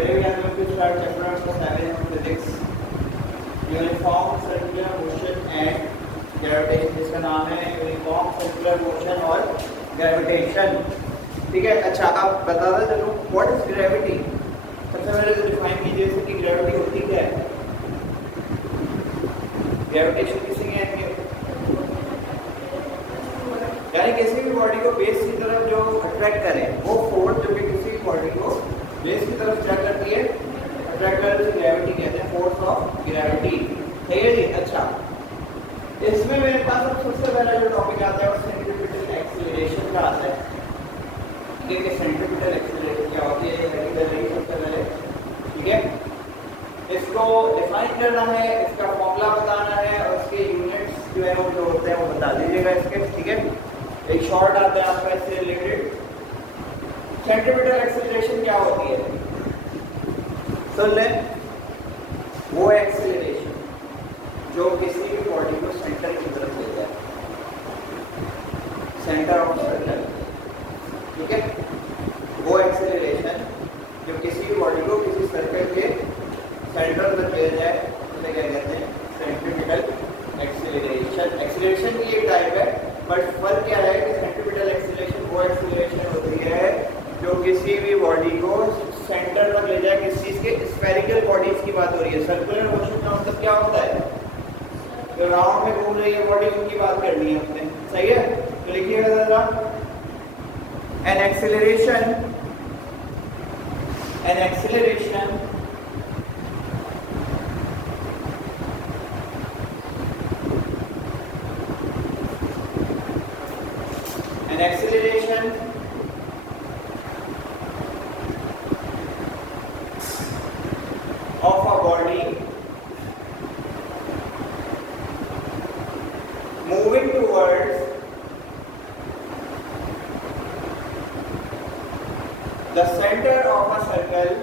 Today we are going to start chapter number 7 of physics, uniform circular motion and gravitation, जिसका नाम है uniform circular motion और gravitation. ठीक है, अच्छा आप बताता चलो व्हाट इज ग्रेविटी। सबसे पहले तो डिफाइन कीजिए इसे कि ग्रेविटी होती क्या है। ग्रेविटेशन किसी के हैं, यानी किसी भी बॉडी को बेस की तरफ जो अट्रैक्ट करे, वो फोर्स जो कि किसी भी बॉडी को बेस की तरफ क्या करती है, अट्रैक्ट करती है, ग्रेविटी कहते हैं, फोर्स ऑफ ग्रेविटी। ठीक है जी। अच्छा, इसमें मेरे पास अब सबसे पहला जो टॉपिक आता है वो सेंट्रीपिटल एक्सीलरेशन का आता है। ठीक है, सेंट्रीपिटल एक्सीलरेशन क्या होती है ये कर रही है सबसे पहले। ठीक है, इसको डिफाइन करना है, इसका फॉर्मूला बताना है और उसके यूनिट्स जो है वो जो होते हैं वो बता दीजिएगा इसके। ठीक है, एक शॉर्ट आता है आपका इससे रिलेटेड। सेंट्रीपिटल एक्सीलरेशन क्या होती है सुन लें। वो एक्सीलरेशन जो किसी भी बॉडी को सेंटर की तरफ ले जाए, सेंटर ऑफ सर्कल। ठीक है, वो एक्सीलरेशन जो किसी भी बॉडी को किसी सर्कल के सेंटर तक ले जाए उसे क्या कहते हैं, सेंट्रीपिटल एक्सीलरेशन। एक्सीलरेशन की एक टाइप है, बट फर्क क्या है कि सेंट्रीपिटल एक्सीलरेशन वो एक्सीलरेशन होती है जो किसी भी बॉडी को सेंटर तक ले जाए। किस चीज के, स्फेरिकल बॉडीज की बात हो रही है। सर्कुलर मोशन का मतलब क्या होता है, जो राउंड में घूम रही है बॉडी, उनकी बात करनी है हमने। सही है, तो लिखिएगा जरा, an acceleration of a body moving towards the center of a circle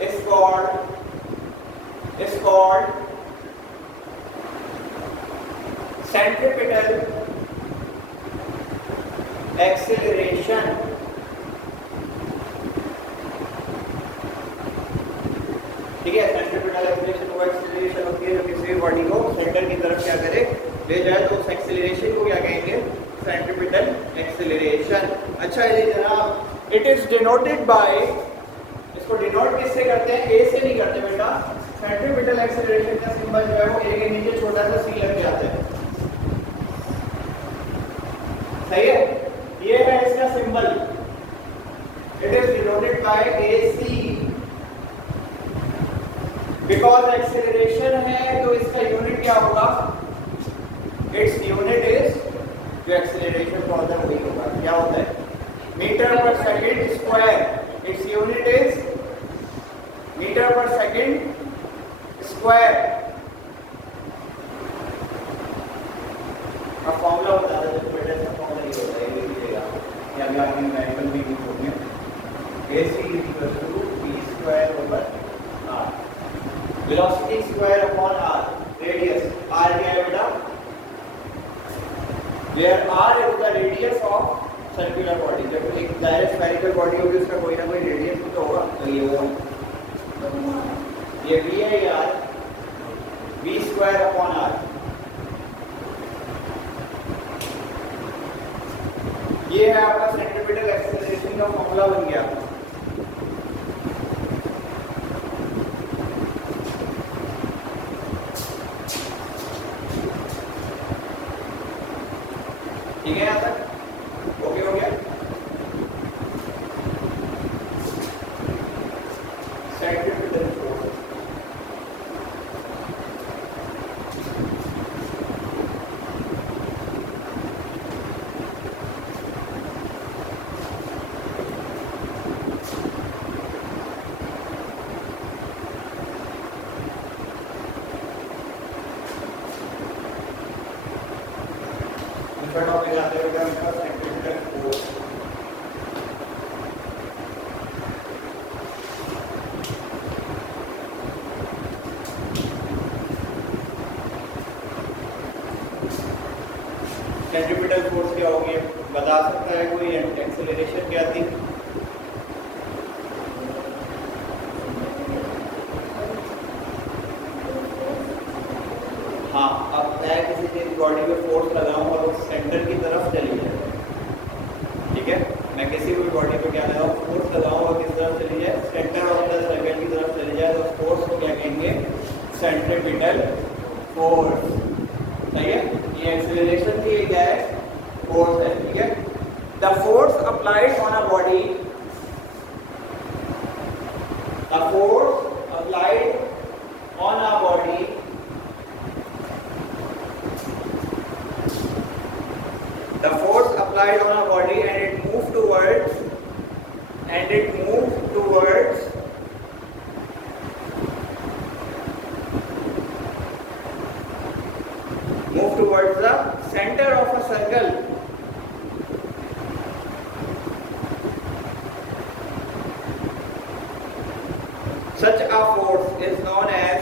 is called centripetal acceleration। ठीक है, सेंट्रीपिटल एक्सीलरेशन वो एक्सीलरेशन होती है जो किसी भी बॉडी को सेंटर की तरफ क्या करे, ले जाए, तो उस एक्सीलरेशन को क्या कहेंगे, सेंट्रीपिटल एक्सीलरेशन। अच्छा जी जनाब, इट इज डिनोटेड बाय, इसको डिनोट किससे करते हैं, ए से नहीं करते बेटा। सेंट्रीपिटल एक्सीलरेशन का सिंबल जो है वो ए के नीचे छोटा सा सी लग जाता है। सही है, ये है इसका symbol, it is denoted by AC। Because acceleration है तो इसका यूनिट क्या होगा, इट्स यूनिट इज, जो एक्सीलरेशन का होता है वही होगा, क्या होता है, metre per second square. Its unit is metre per second square. अब फॉर्मूला बता दो, बेटा इसका फॉर्मूला ये होता है, ये लिखिएगा, या अभी आपने मैनुअल में भी होंगे, AC v² / r, velocity square upon r, radius r क्या है बेटा, where r is the radius of circular body. जब एक डायरेक्ट स्फेरिकल बॉडी होगी उसका कोई ना कोई रेडियस तो होगा, तो ये वो ये v है यार, v² अपॉन r। ये है आपका सेंट्रीपिटल एक्सीलरेशन का फॉर्मूला बन गया। ठीक है, यहां तक ओके हो गया। सेंट्रीपिटल फोर्स, टॉपिक आते हुए हमका सेंट्रीपिटल फोर्स। सेंट्रीपिटल फोर्स क्या होगी बता सकता है कोई? एक्सेलरेशन क्या थी? हाँ, अब मैं किसी चीज बॉडी पे फोर्स लगाऊं और वो सेंटर की तरफ चली जाए, ठीक है, मैं किसी भी बॉडी पे क्या लगाऊं, फोर्स लगाऊं और किस तरफ चली जाए, सेंटर ऑफ द सर्कल की तरफ चली जाए, तो फोर्स को क्या कहेंगे? Centripetal force. सही है, ये एक्सेलरेशन की क्या है? फोर्स है, ठीक है। The force applied on a body, the force applied on a body the force applied on a body and it moved towards the center of a circle. Such a force is known as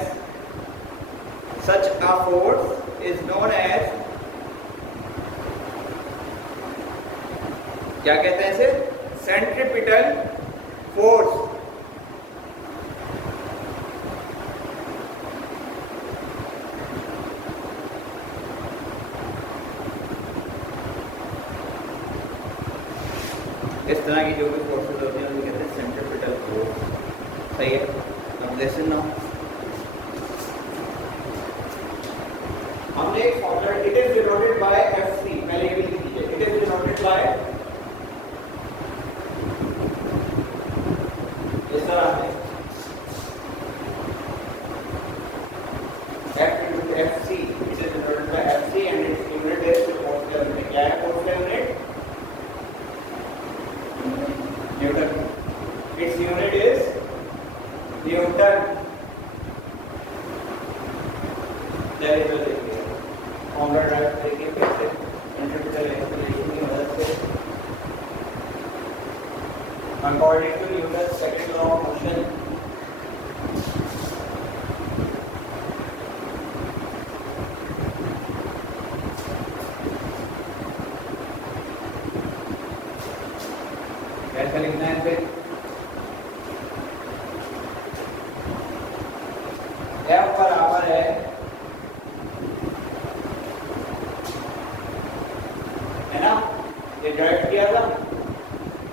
क्या कहते हैं इसे? Centripetal force. इस तरह की जो भी forces होती हैं उनको कहते हैं सेंट्रीपिटल फोर्स। सही है, अब लिसन नाउ, हमने एक formula, it is denoted by FC, पहले ये भी लिख लीजिए, इट इज डिनोटेड बाय इस तरह से FC, it is denoted by FC and it's unit is force का यूनिट। क्या है फोर्स का unit? Newton. It's unit is Newton. चलिए तो देखिए फॉर्मूला ड्राइव करेंगे कैसे सेंट्रीपिटल एक्सेलरेशन की मदद से according to Newton second law of motion. कैसे लिखना है फिर? F बराबर है ना, ये ड्राइव किया था,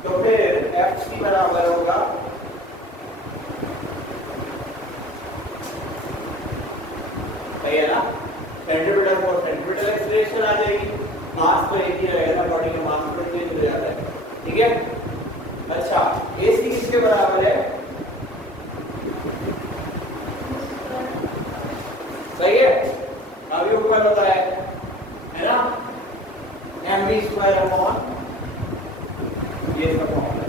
तो फिर FC बराबर होगा सही है ना, सेंट्रीपिटल फोर्स, सेंट्रीपिटल एक्सेलरेशन आ जाएगी, मास तो एक ही रहेगा, बॉडी का मास तो चेंज हो जाता है, ठीक है। अच्छा, AC किसके बराबर है? सही है, अभी ऊपर बताया है ना, mv स्क्वायर अपॉन ये सब फॉर्मूला है।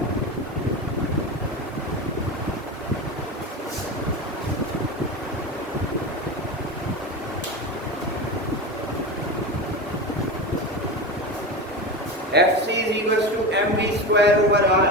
FC is equals to mv square over r।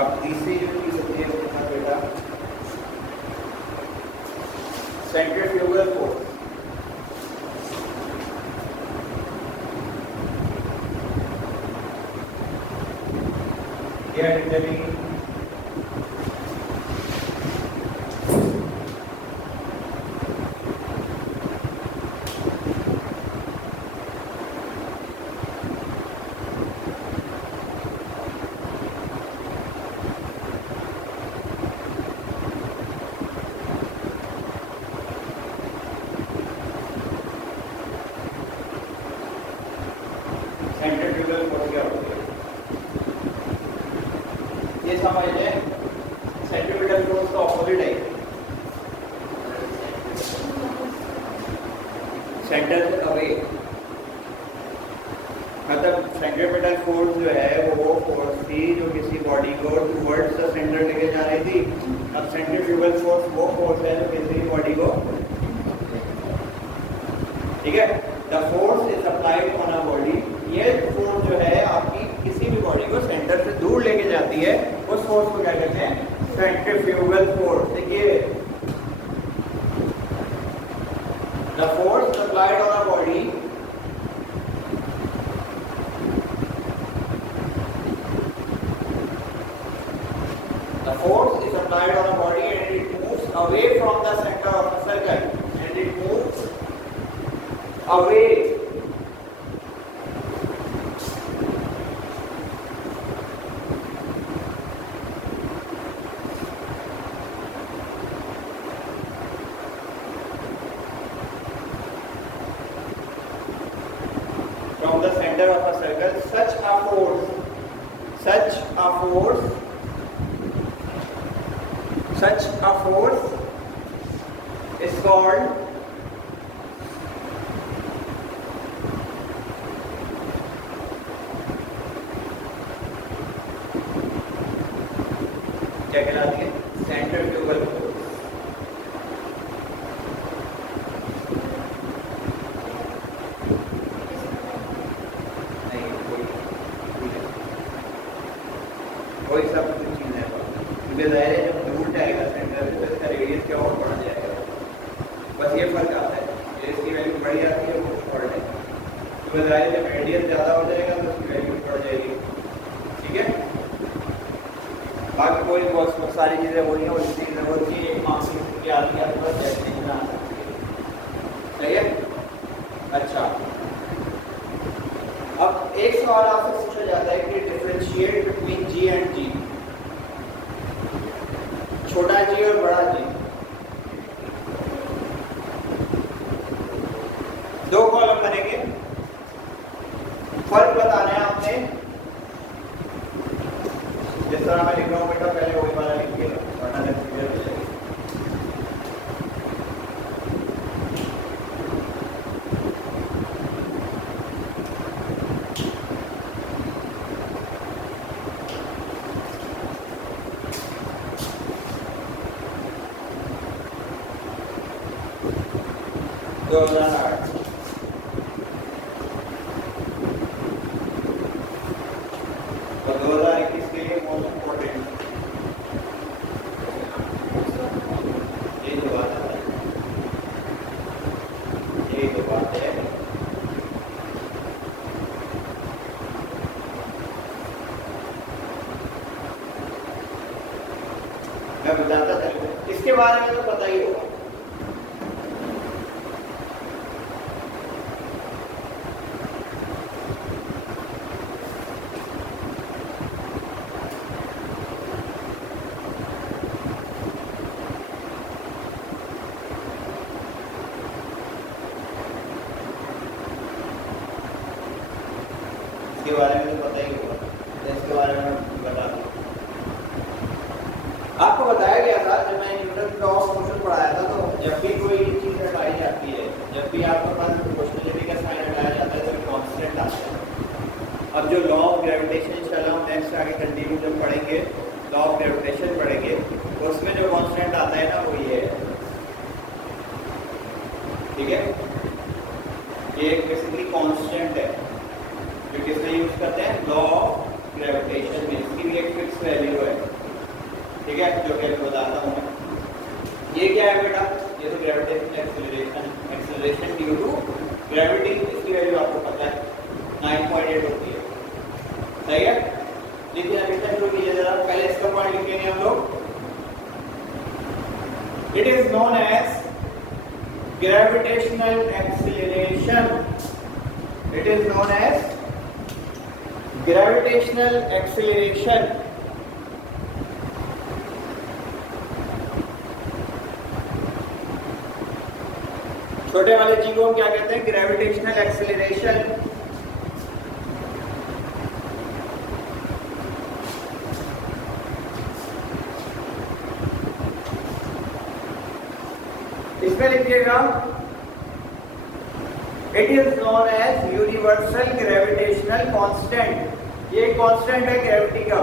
अब तीसरी जो चीज होती है वो क्या बेटा? Centrifugal force. क्या डिटरमिन सेंट्रीफ्यूगल फोर्स क्या होती है ये समझ लें। सेंट्रीपिटल फोर्स का ऑपोजिट है सेंटर से अवे, मतलब सेंट्रीपिटल फोर्स जो है वो फोर्स थी जो किसी बॉडी को टुवर्ड्स द सेंटर लेके जा रही थी। अब सेंट्रीफ्यूगल फोर्स वो फोर्स है जो किसी बॉडी को, ठीक है, the force is applied on a body. ये फोर्स जो है आपकी किसी भी बॉडी को सेंटर से दूर लेके जाती है, उस फोर्स को क्या कहते हैं? Centrifugal force. देखिए, the force applied on a body force is applied on a body and it moves away from the center of a circle and it moves away from the center of a circle. Such a force is called क्या कहलाती है? Centrifugal force. कोई सब कुछ चीज है, क्योंकि जाहिर है जब दूर जाएगा सेंटर तो इसका रेडियस क्या और बढ़ जाएगा। बस ये फर्क आता है, इसकी वैल्यू बढ़ जाती है, वो बढ़ जाएगी। तो जाहिर है जब रेडियस ज़्यादा हो जाएगा तो उसकी वैल्यू बढ़ जाएगी। ठीक है, बाकी कोई बहुत सारी चीज़ें बोली हैं, उसकी जरूरत की एक मार्क्स की आती है आपको जैसे नहीं आ सकती। सही है। अच्छा, अब एक सवाल आपसे पूछा जाता है कि डिफरेंशिएट बिटवीन जी एंड जी, छोटा जी और बड़ा जी। दो कॉलम बनेंगे, फर्क बताना है आपने। जिस तरह मैं लिख रहा हूँ बेटा, पहले वही वाला लिखिएगा वरना कंफ्यूजन हो जाएगी। तो 2008 और 2021 के लिए मोस्ट इम्पोर्टेंट यही तो बात है, यही तो बात है। मैं बताता चलूँ, इसके बारे में तो पता ही होगा। इसके बारे में तो पता ही होगा, इसके बारे में बता दूं। आपको बताया गया था जब मैं न्यूटन लॉ ऑफ मोशन पढ़ाया था, तो जब भी कोई चीज हटाई जाती है, जब भी आपके पास प्रोपोर्शनलिटी का साइन हटाया जाता है तो एक कांस्टेंट आता है। अब जो लॉ ऑफ ग्रेविटेशन इंशाल्लाह हम नेक्स्ट आगे कंटिन्यू जब पढ़ेंगे, लॉ ऑफ ग्रेविटेशन पढ़ेंगे, तो उसमें जो कांस्टेंट आता है ना वो ये है। ठीक है, ये बेसिकली कांस्टेंट है जो किसमें यूज करते हैं? लॉ ऑफ ग्रेविटेशन में। इसकी भी एक फिक्स वैल्यू है, ठीक है, जो कि मैं बताता हूँ। ये क्या है बेटा? ये तो gravitation acceleration due to gravity. इसकी वैल्यू आपको पता है 9.8 होती है। सही है, देखिए अभी तक शुरू कीजिए जरा। पहले इसका पॉइंट लिखेंगे हम लोग। It is known as gravitational acceleration. It is known as gravitational acceleration. छोटे वाले जी को हम क्या कहते हैं? Gravitational acceleration. इसमें लिखिएगा it is known as universal gravitational constant. ये कांस्टेंट है ग्रेविटी का।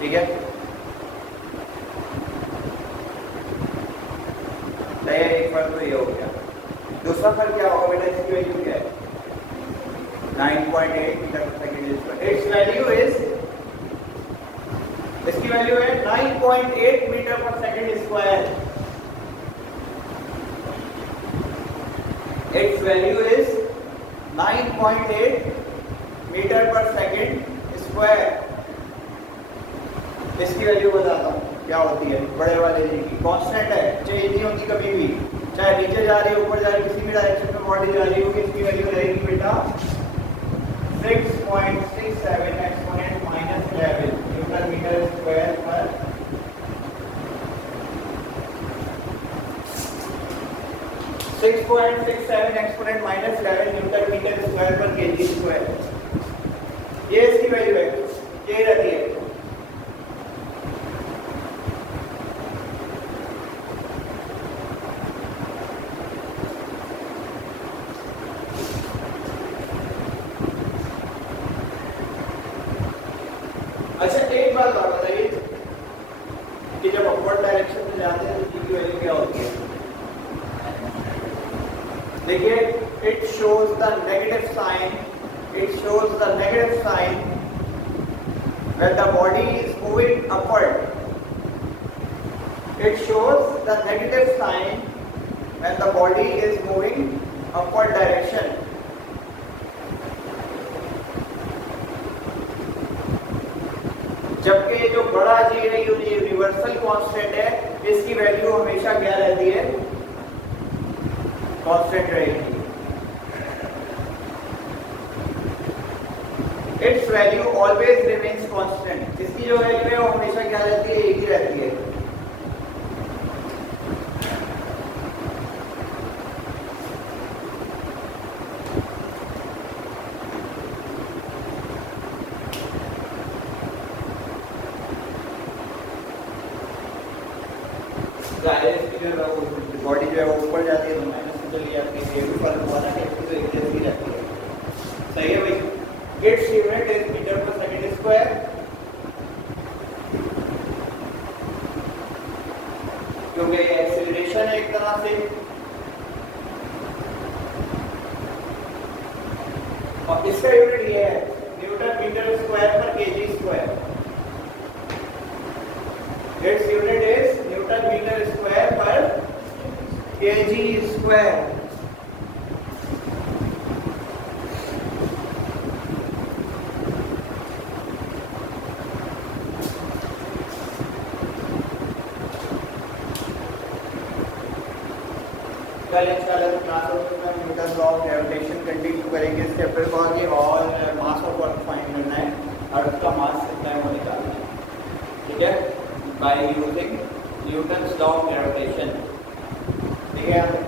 ठीक है, एक फर्क तो ये हो गया। दूसरा फर्क क्या होगा बेटा, इसकी वैल्यू क्या है? 9.8 metre per second. Its value is, इसकी वैल्यू है 9.8 metre per second square. Its value is 9.8 metre per second square. इसकी वैल्यू बताता हूँ क्या होती है। बड़े वाले जी की कांस्टेंट है, चेंज नहीं होती कभी भी, चाहे नीचे जा रही है ऊपर जा रही है, किसी भी डायरेक्शन में बॉडी जा रही होगी, इसकी वैल्यू रहेगी बेटा 6.67 exponent minus 11 newton metre square per 6.67 exponent minus 11 newton metre square per KG square. ये इसकी वैल्यू है, ये रहती है। अच्छा एक बात और बताइए कि जब अपवर्ड डायरेक्शन में जाते हैं तो जी की वैल्यू क्या होती है? देखिए, it shows the negative sign, it shows the negative sign when the body is moving upward. It shows the negative sign when the body is moving upward direction. जबकि जो बड़ा जी है ये यूनिवर्सल कांस्टेंट है, इसकी वैल्यू हमेशा क्या रहती है? कांस्टेंट रहेगी। It's value always remains constant. इसकी जो वैल्यू है वो हमेशा क्या रहती है? एक ही रहती है। बॉडी जो है वो ऊपर जाती है तो माइनस में चली जाती है, ये भी फर्क हुआ ना कि इसकी तो एक जैसी रहती है। सही है भाई। It's unit is metre per second square. क्योंकि ये एक्सीलरेशन है एक तरह से, और इसका यूनिट ये है newton metre square per KG square. Its unit is newton metre square per KG square. कल इंशाल्लाह क्लास में Newton law of gravitation continue करेंगे इस चैप्टर को आगे, और मास ऑफ वर्क फाइंड करना है और उसका मास कितना है वो निकालना है। ठीक है, by using Newton's law of gravitation. ठीक है।